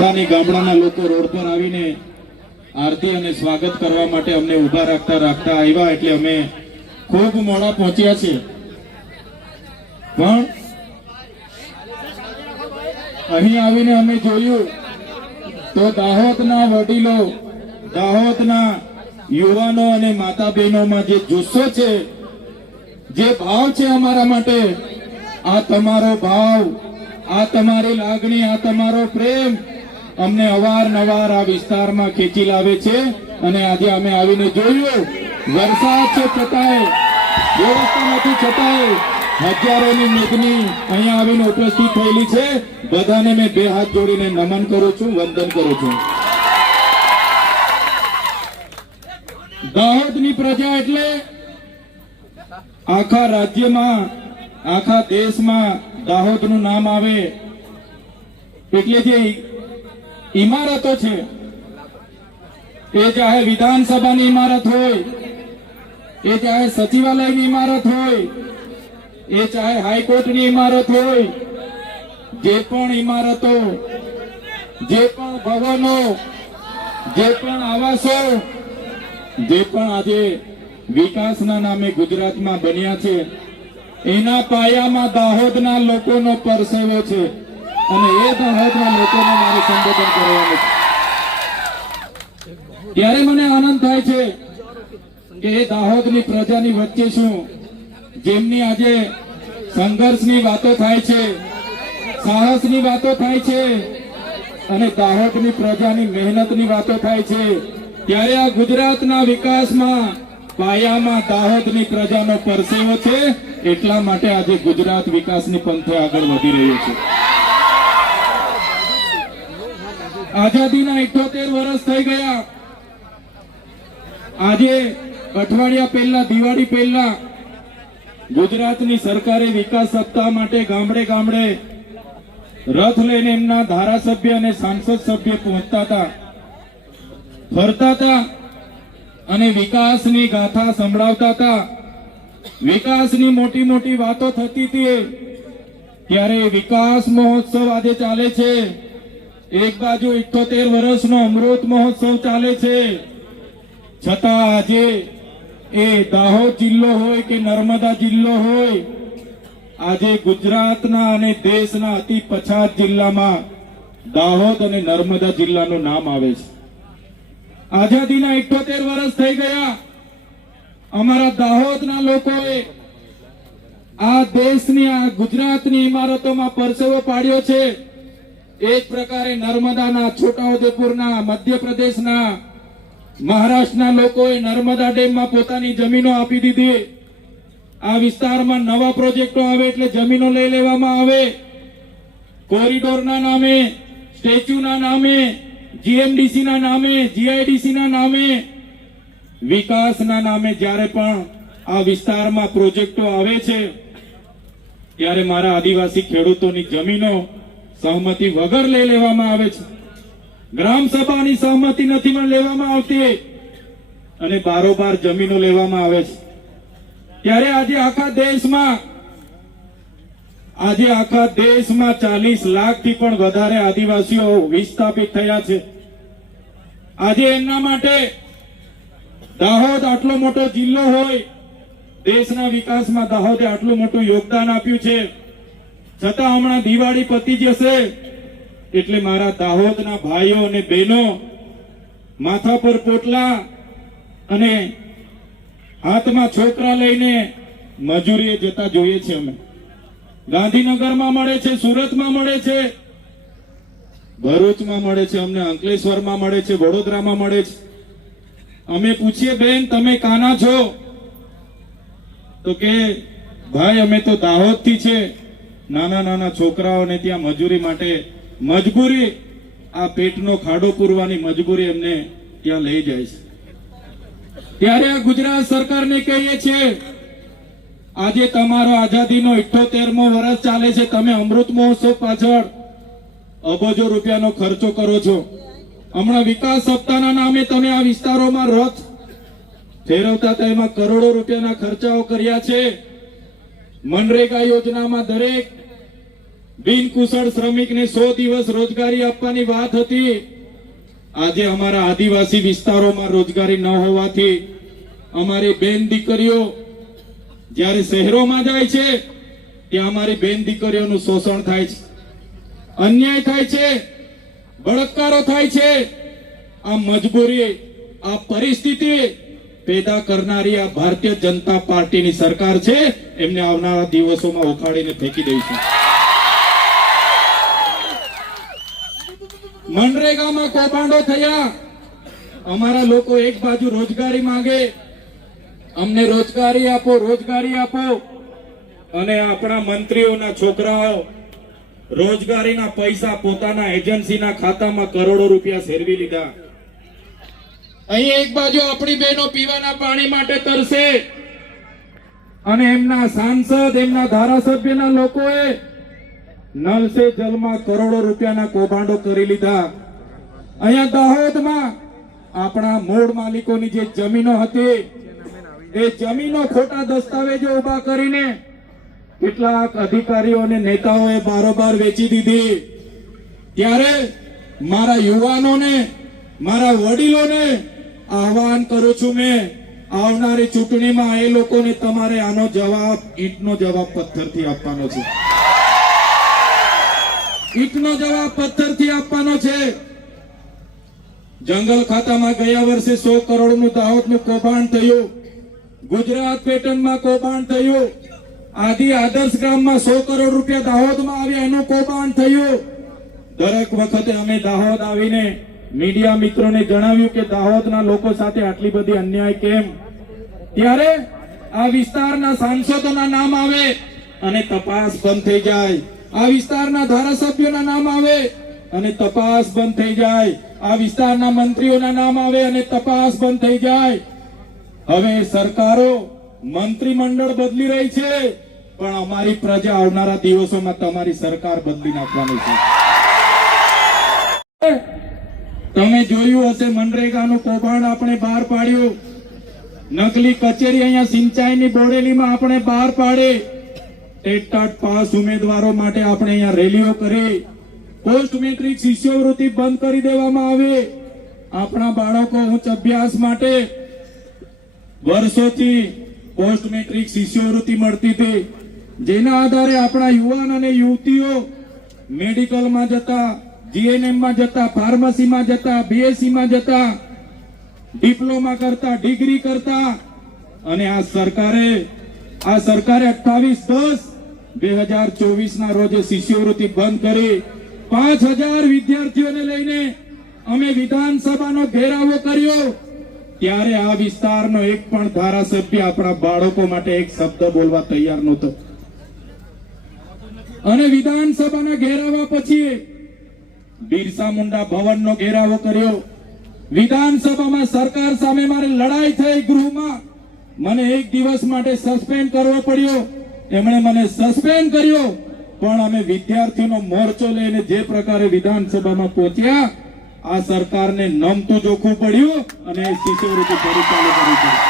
ગામડાના લોકો રોડ પર આવીને આરતી અને સ્વાગત કરવા માટે અમને ઊભા રાખતા આવ્યા એટલે અમે ખૂબ મોડા પહોંચ્યા છે. પણ અહીં આવીને અમે જોયું તો દાહોદના વડીલો, દાહોદના યુવાનો અને માતા બહેનોમાં જે જુસ્સો છે, જે ભાવ છે અમારા માટે, આ તમારો ભાવ, આ તમારી લાગણી, આ તમારો પ્રેમ અમને અવારનવાર આ વિસ્તારમાં ખેંચી લાવે છે. અને આજે અમે આવીને જોયું, વરસાદ છે છતાંય, વ્યવસ્થા નથી છતાંય હજારોની મેદની અહીંયા આવીને ઉપસ્થિત થયેલી છે. બધાને મેં બે હાથ જોડીને નમન કરું છું, વંદન કરું છું. દાહોદની પ્રજા એટલે આખા રાજ્યમાં, આખા દેશમાં દાહોદનું નામ આવે એટલે જે ઇમારતો છે, એ ચાહે વિધાનસભાની ઇમારત હોય, એ ચાહે સચિવાલયની ઇમારત હોય, એ ચાહે હાઈકોર્ટની ઇમારત હોય, જે પણ ઇમારતો, જે પણ ભવનો, જે પણ આવાસો, જે પણ આજે વિકાસના નામે ગુજરાતમાં બન્યા છે, એના પાયામાં દાહોદના લોકોનો પરસેવો છે. અને એ દાહોદના લોકોને મારે સંબોધન કરવાનું છે. ત્યારે મને આનંદ થાય છે કે એ દાહોદની પ્રજાની વચ્ચે શું, જેમની આજે સંઘર્ષની વાતો થાય છે, સાહસની વાતો થાય છે અને દાહોદની પ્રજાની મહેનતની વાતો થાય છે, ત્યારે આ ગુજરાતના વિકાસમાં પાયામાં દાહોદની પ્રજાનો પરસેવો છે. એટલા માટે આજે ગુજરાત વિકાસની પંથે આગળ વધી રહ્યું છે. આઝાદીના 78 વર્ષ થઈ ગયા. આજે અઠવાડિયા પહેલા, દિવાળી પહેલા ગુજરાતની સરકારે વિકાસ સપ્તાહ માટે ગામડે ગામડે રથ લઈને એમના ધારાસભ્ય અને સાંસદ સભ્ય પહોંચતા હતા, ફરતા હતા અને વિકાસની ગાથા સંભળાવતા હતા. વિકાસની મોટી મોટી વાતો થતી હતી. ત્યારે વિકાસ મહોત્સવ આજે ચાલે છે. એક બાજુ 78 વર્ષનો અમૃત મહોત્સવ ચાલે છે, છતાં આજે એ દાહોદ જિલ્લો હોય કે નર્મદા જિલ્લો હોય, આજે ગુજરાતના અને દેશના અતિ પછાત જિલ્લામાં દાહોદ અને નર્મદા જિલ્લાનું નામ આવે છે. આઝાદીના 78 વર્ષ થઈ ગયા. અમારા દાહોદના લોકોએ આ દેશની, આ ગુજરાતની ઇમારતોમાં પરસેવો પાડ્યો છે. એક પ્રકારે નર્મદાના, છોટાઉદેપુરના, મધ્યપ્રદેશના, મહારાષ્ટ્રના લોકોએ નર્મદા ડેમમાં પોતાની જમીનો આપી દીધી. આ વિસ્તારમાં નવા પ્રોજેક્ટો આવે એટલે જમીનો લઈ લેવામાં આવે. કોરિડોરના નામે, સ્ટેચ્યુના નામે, જીએમડીસી ના નામે, જીઆઈડીસી ના નામે, વિકાસના નામે જ્યારે પણ આ વિસ્તારમાં પ્રોજેક્ટો આવે છે, ત્યારે મારા આદિવાસી ખેડૂતોની જમીનો સહમતિ વગર લઈ લેવામાં આવે છે. ગ્રામ સભાની સહમતિ નથી પણ લેવામાં આવતી અને બારોબાર જમીનો લેવામાં આવે છે. ત્યારે આજે આખા દેશમાં 40 લાખથી પણ વધારે આદિવાસીઓ વિસ્થાપિત થયા છે. આજે એમના માટે દાહોદ આટલો મોટો જિલ્લો હોય, દેશના વિકાસમાં દાહોદે આટલું મોટું યોગદાન આપ્યું છે, છતાં હમણાં દિવાળી પતી જશે એટલે મારા દાહોદના ભાઈઓ અને બહેનો માથા પર પોટલા અને હાથમાં છોકરા લઈને મજૂરીએ જતા જોઈએ છે. અમે ગાંધીનગરમાં મળે છે, સુરતમાં મળે છે, ભરૂચમાં મળે છે, અમને અંકલેશ્વરમાં મળે છે, વડોદરામાં મળે છે. અમે પૂછીએ, બેન તમે કાના છો? તો કે ભાઈ અમે તો દાહોદથી છે. નાના નાના છોકરાઓને ત્યાં મજૂરી માટે, મજબૂરી, આ પેટનો ખાડો પૂરવાની મજબૂરી એમને ત્યાં લઈ જાય છે. ત્યારે આ ગુજરાત સરકારને કહીએ છીએ, આજે તમારો આઝાદીનો 78મો વર્ષ ચાલે છે. તમે અમૃત મહોત્સવ પાછળ અબજો રૂપિયાનો ખર્ચો કરો છો. હમણાં વિકાસ સપ્તાહના નામે તમે આ વિસ્તારોમાં રથ ફેરવતા હતા, એમાં કરોડો રૂપિયાના ખર્ચાઓ કર્યા છે. મનરેગા યોજનામાં દરેક બિનકુશળ શ્રમિકને 100 દિવસ રોજગારી આપવાની વાત હતી. આજે અમારા આદિવાસી વિસ્તારોમાં રોજગારી ન હોવાથી અમારી બેન દીકરીઓ જ્યારે શહેરોમાં જાય છે ત્યાં અમારી બેન દીકરીઓનું શોષણ થાય છે, અન્યાય થાય છે, બળાત્કારો થાય છે. આ મજબૂરી, આ પરિસ્થિતિ પેદા કરનારી આ ભારતીય જનતા પાર્ટીની સરકાર છે. એમને આવનારા દિવસોમાં ઉખાડીને ફેંકી દઈશું. મનરેગામાં કૌભાંડો થયા. અમારા લોકો એક બાજુ રોજગારી માંગે, અમને રોજગારી આપો, રોજગારી આપો, અને આપણા મંત્રીઓના છોકરાઓ રોજગારીના પૈસા પોતાના એજન્સીના ખાતામાં કરોડો રૂપિયા સેરવી લીધા. અહીં એક બાજુ આપણી બહેનો પીવાના પાણી માટે તરસે અને એમના સાંસદ, એમના ધારાસભ્યના લોકોએ નલ સે જલમાં કરોડો રૂપિયાના કૌભાંડો કરી લીધા. અહીંયા દાહોદમાં આપણા મૂળ માલિકોની જે જમીનો હતી એ જમીનો ખોટા દસ્તાવેજો ઉભા કરીને કેટલાક અધિકારીઓ અને નેતાઓએ બારોબાર વેચી દીધી. ત્યારે મારા યુવાનોને, મારા વડીલોને આહવાન કરું છું, મેં આવનારી ચૂંટણીમાં એ લોકોને તમારે આનો જવાબ, ઈંટનો જવાબ પથ્થરથી આપવાનો છે. ઈંટનો જવાબ પથ્થરથી આપવાનો છે. જંગલ ખાતામાં ગયા વર્ષે 100 કરોડનું દાહોદનું કૌભાંડ થયું. ગુજરાત પેટર્નમાં કૌભાંડ થયું. આદિ આદર્શ ગ્રામમાં 100 કરોડ રૂપિયા દાહોદમાં આવ્યા, એનું કૌભાંડ થયું. દરેક વખતે અમે દાહોદ આવીને મીડિયા મિત્રોને જણાવ્યું કે દાહોદના લોકો સાથે આટલી બધી અન્યાય કેમ. ત્યારે આ વિસ્તારના સાંસદોના નામ આવે અને તપાસ બંધ થઈ જાય. આ વિસ્તારના ધારાસભ્યોના નામ આવે અને તપાસ બંધ થઈ જાય. આ વિસ્તારના મંત્રીઓના નામ આવે અને તપાસ બંધ થઈ જાય. હવે સરકારો, મંત્રીમંડળ બદલી રહી છે, પણ અમારી પ્રજા આવનારા દિવસોમાં તમારી સરકાર બદલી નાખવાની છે. તમે જોયું હશે મનરેગાનું કૌભાંડ આપણે બહાર પાડ્યું. નકલી કચેરી અહીંયા સિંચાઈની બોડેલીમાં આપણે બહાર પાડી. ટેટ પાસ ઉમેદવારો માટે આપણે અહીંયા રેલીઓ કરી. પોસ્ટ મેટ્રિક શિષ્યવૃત્તિ બંધ કરી દેવામાં આવી. આપણા બાળકો ઉચ્ચ અભ્યાસ માટે વર્ષોથી પોસ્ટ મેટ્રિક શિષ્યવૃત્તિ મળતી હતી, જેના આધારે આપણા યુવાન અને યુવતીઓ મેડિકલમાં જતા, જીએનએમમાં જતા, ફાર્મસીમાં જતા, બીએસસીમાં જતા, ડિપ્લોમા કરતા, ડિગ્રી કરતા. અને આ સરકારે 28/10/2024 ના રોજ શિષ્યવૃત્તિ બંધ કરી. 5000 વિદ્યાર્થીઓને લઈને અમે વિધાનસભાનો ઘેરાવો કર્યો. ત્યારે આ વિસ્તારનો એક પણ ધારાસભ્ય આપણા બાળકો માટે એક શબ્દ બોલવા તૈયાર નહોતો. અને વિધાનસભાના ઘેરાવા પછી બિરસા મુંડા ભવનનો ઘેરાવો કર્યો. વિધાનસભામાં સરકાર સામે મારે લડાઈ થઈ. ગૃહમાં મને એક દિવસ માટે સસ્પેન્ડ કરવો પડ્યો. એમણે મને સસ્પેન્ડ કર્યો, પણ અમે વિદ્યાર્થીઓનો મોરચો લઈને જે પ્રકારે વિધાનસભામાં પહોંચ્યા, આ સરકારને નમતું જોખવું પડ્યું અને શિષ્યવૃત્તિ ફરી ચાલુ કરવી પડી.